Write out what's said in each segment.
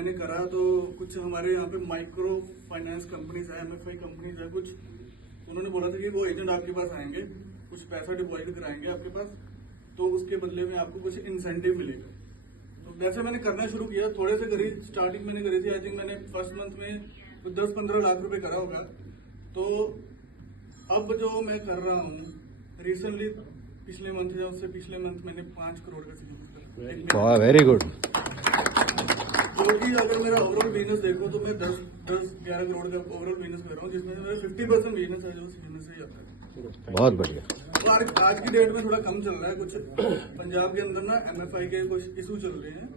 मैंने करा तो कुछ हमारे यहाँ पे माइक्रो फाइनेंस कंपनीज है, MFI कंपनीज है कुछ, उन्होंने बोला था कि वो एजेंट आपके पास आएंगे, कुछ पैसा डिपॉजिट कराएंगे आपके पास, तो उसके बदले में आपको कुछ इंसेंटिव मिलेगा। तो वैसे मैंने करना शुरू किया, थोड़े से करी, स्टार्टिंग मैंने करी थी, आई थिंक मैंने फर्स्ट मंथ में तो 10-15 लाख रुपए करा होगा। तो अब जो मैं कर रहा हूँ रिसेंटली, पिछले मंथ या उससे पिछले मंथ मैंने 5 करोड़ का बिजनेस करा। Very good. क्योंकि अगर मेरा ओवरऑल बिजनेस देखो तो मैं 10-11 करोड़ का ओवरऑल बिजनेस कर रहा हूँ, जिसमें से मेरा 50% बिजनेस है जो उस बिजनेस से ही आता है। बहुत बढ़िया। तो आज की डेट में थोड़ा कम चल रहा है, कुछ पंजाब के अंदर ना MFI के कुछ इशू चल रहे हैं,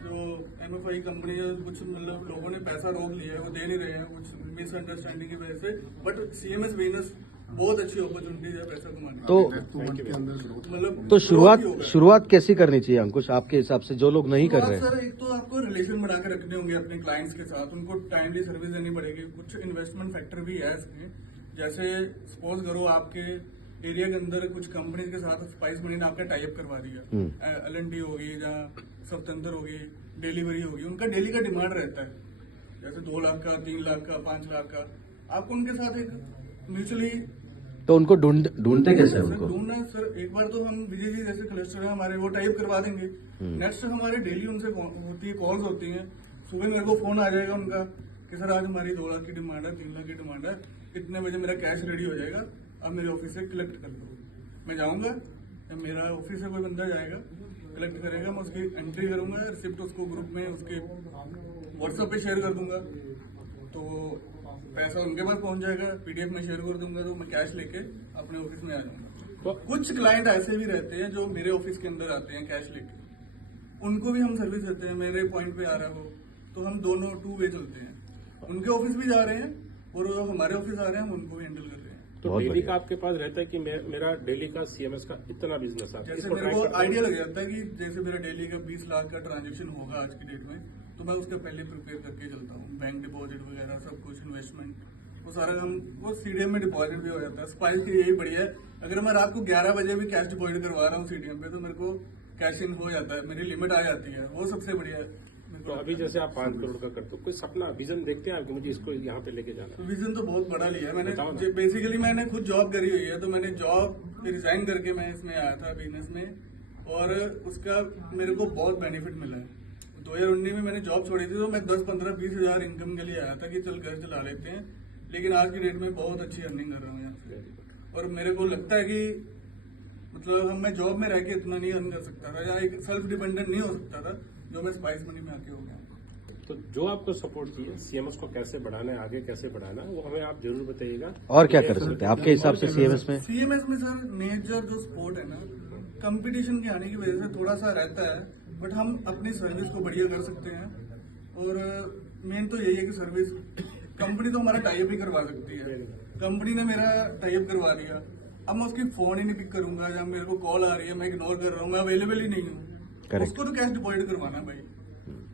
जो MFI कंपनी कुछ मतलब लोगों ने पैसा रोक लिया है, वो दे नहीं रहे हैं कुछ मिसअंडरस्टैंडिंग की वजह से। बट CMS बिजनेस बहुत अच्छी अपॉर्चुनिटी है पैसा कमाने की। तो मतलब शुरुआत कैसी करनी चाहिए अंकुश आपके हिसाब से, जो लोग नहीं कर रहे हैं? सर एक तो आपको रिलेशन बना के रखने होंगे अपने क्लाइंट्स के साथ, उनको टाइमली सर्विस देनी पड़ेगी। कुछ इन्वेस्टमेंट फैक्टर भी है इसमें, जैसे सपोज करो आपके एरिया के अंदर कुछ कंपनी के साथ स्पाइस मनी ने आपका टाइप करवा दिया, L&T होगी या स्वतंत्र होगी, डिलीवरी होगी, उनका डेली का डिमांड रहता है, जैसे 2 लाख का, 3 लाख का, 5 लाख का। आपको उनके साथ एक म्यूचुअली, तो उनको ढूंढते कैसे उनको? ढूंढना सर, एक बार तो हम विजय जी जैसे क्लस्टर है हमारे, वो टाइप करवा देंगे। नेक्स्ट हमारे डेली उनसे होती है, कॉल्स होती हैं। सुबह मेरे को फोन आ जाएगा उनका कि सर आज हमारी 2 लाख की डिमांड है, 3 लाख की डिमांड है, इतने बजे मेरा कैश रेडी हो जाएगा, अब मेरे ऑफिस से कलेक्ट कर दो। मैं जाऊंगा, या मेरा ऑफिस से कोई बंदा जाएगा, कलेक्ट करेगा, मैं उसकी एंट्री करूंगा, रिसिप्ट उसको ग्रुप में उसके व्हाट्सएप पे शेयर कर दूंगा, तो पैसा उनके पास पहुंच जाएगा, PDF में शेयर कर दूंगा, तो मैं कैश लेके अपने ऑफिस में आ जाऊंगा। तो कुछ क्लाइंट ऐसे भी रहते हैं जो मेरे ऑफिस के अंदर आते हैं कैश लेके, उनको भी हम सर्विस देते हैं। मेरे पॉइंट पे आ रहा है वो, तो हम दोनों 2 वे चलते हैं, उनके ऑफिस भी जा रहे हैं और हमारे ऑफिस आ रहे हैं, हम उनको भी हैंडल कर रहे हैं। तो डेली का आपके पास रहता है कि मेरा डेली का CMS का इतना बिजनेस है, जैसे मेरे को आइडिया लग जाता है कि जैसे मेरा डेली का 20 लाख का ट्रांजेक्शन होगा आज की डेट में, तो मैं उसका पहले प्रिपेयर करके चलता हूँ, बैंक डिपॉजिट वगैरह सब कुछ, इन्वेस्टमेंट, वो सारा हम वो CDM में डिपॉजिट भी हो जाता है। स्पाइस की यही बढ़िया है, अगर मैं रात को 11 बजे भी कैश डिपॉजिट करवा रहा हूँ CDM पे, तो मेरे को कैश इन हो जाता है, मेरी लिमिट आ जाती है, वो सबसे बढ़िया है। तो अभी जैसे आप 5 करोड़ का करते हो, कोई सपना विजन देखते हैं आप कि मुझे इसको यहाँ पे लेके जाना है? विजन तो बहुत बड़ा लिया है मैंने, बेसिकली मैंने खुद जॉब करी हुई है, तो मैंने जॉब रिजाइन करके मैं इसमें आया था बिजनेस में, और उसका मेरे को बहुत बेनिफिट मिला है। 2019 में मैंने जॉब छोड़ी थी, तो मैं 10-15-20 हजार इनकम के लिए आया था कि चल घर चला लेते हैं, लेकिन आज की डेट में बहुत अच्छी अर्निंग कर रहा हूँ यहाँ से। और मेरे को लगता है कि मतलब मैं जॉब में रह के इतना नहीं अर्न कर सकता था, या एक सेल्फ डिपेंडेंट नहीं हो सकता था, जो मैं स्पाइस मनी में आके हो गया। तो जो आपको सपोर्ट चाहिए, CMS को कैसे बढ़ाना है, आगे कैसे बढ़ाना है, वो हमें आप जरूर बताइएगा। और क्या कर सकते हैं आपके हिसाब से CMS में? CMS में सर मेजर जो सपोर्ट है ना, कंपटीशन के आने की वजह से थोड़ा सा रहता है, बट हम अपनी सर्विस को बढ़िया कर सकते हैं। और मेन तो यही है कि सर्विस, कंपनी तो हमारा टाइप ही करवा सकती है, कंपनी ने मेरा टाइप करवा दिया, अब मैं उसकी फोन ही नहीं पिक करूंगा, या मेरे को कॉल आ रही है मैं इग्नोर कर रहा हूँ, मैं अवेलेबल ही नहीं हूँ, उसको तो कैश डिपॉजिट करवाना भाई,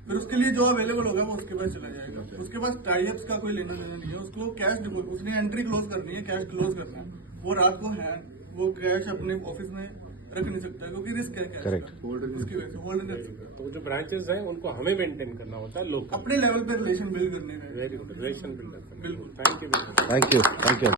फिर उसके लिए जो अवेलेबल होगा वो उसके पास चला जाएगा, उसके पास टाइप्स का कोई लेना देना नहीं है, उसको कैश डिपॉजिट, उसने एंट्री क्लोज करनी है, कैश क्लोज करना है, वो रात को है वो कैश अपने ऑफिस में रख नहीं सकता, क्योंकि रिस्क है कैश का, उसकी वजह से होल्ड नहीं रख सकता। तो जो ब्रांचेस हैं उनको हमें मेंटेन करना होता है, लोग अपने लेवल पे रिलेशन बिल्ड करने का। वेरी गुड, रिलेशन बिल्ड करना। बिल्कुल, थैंक यू। Thank you.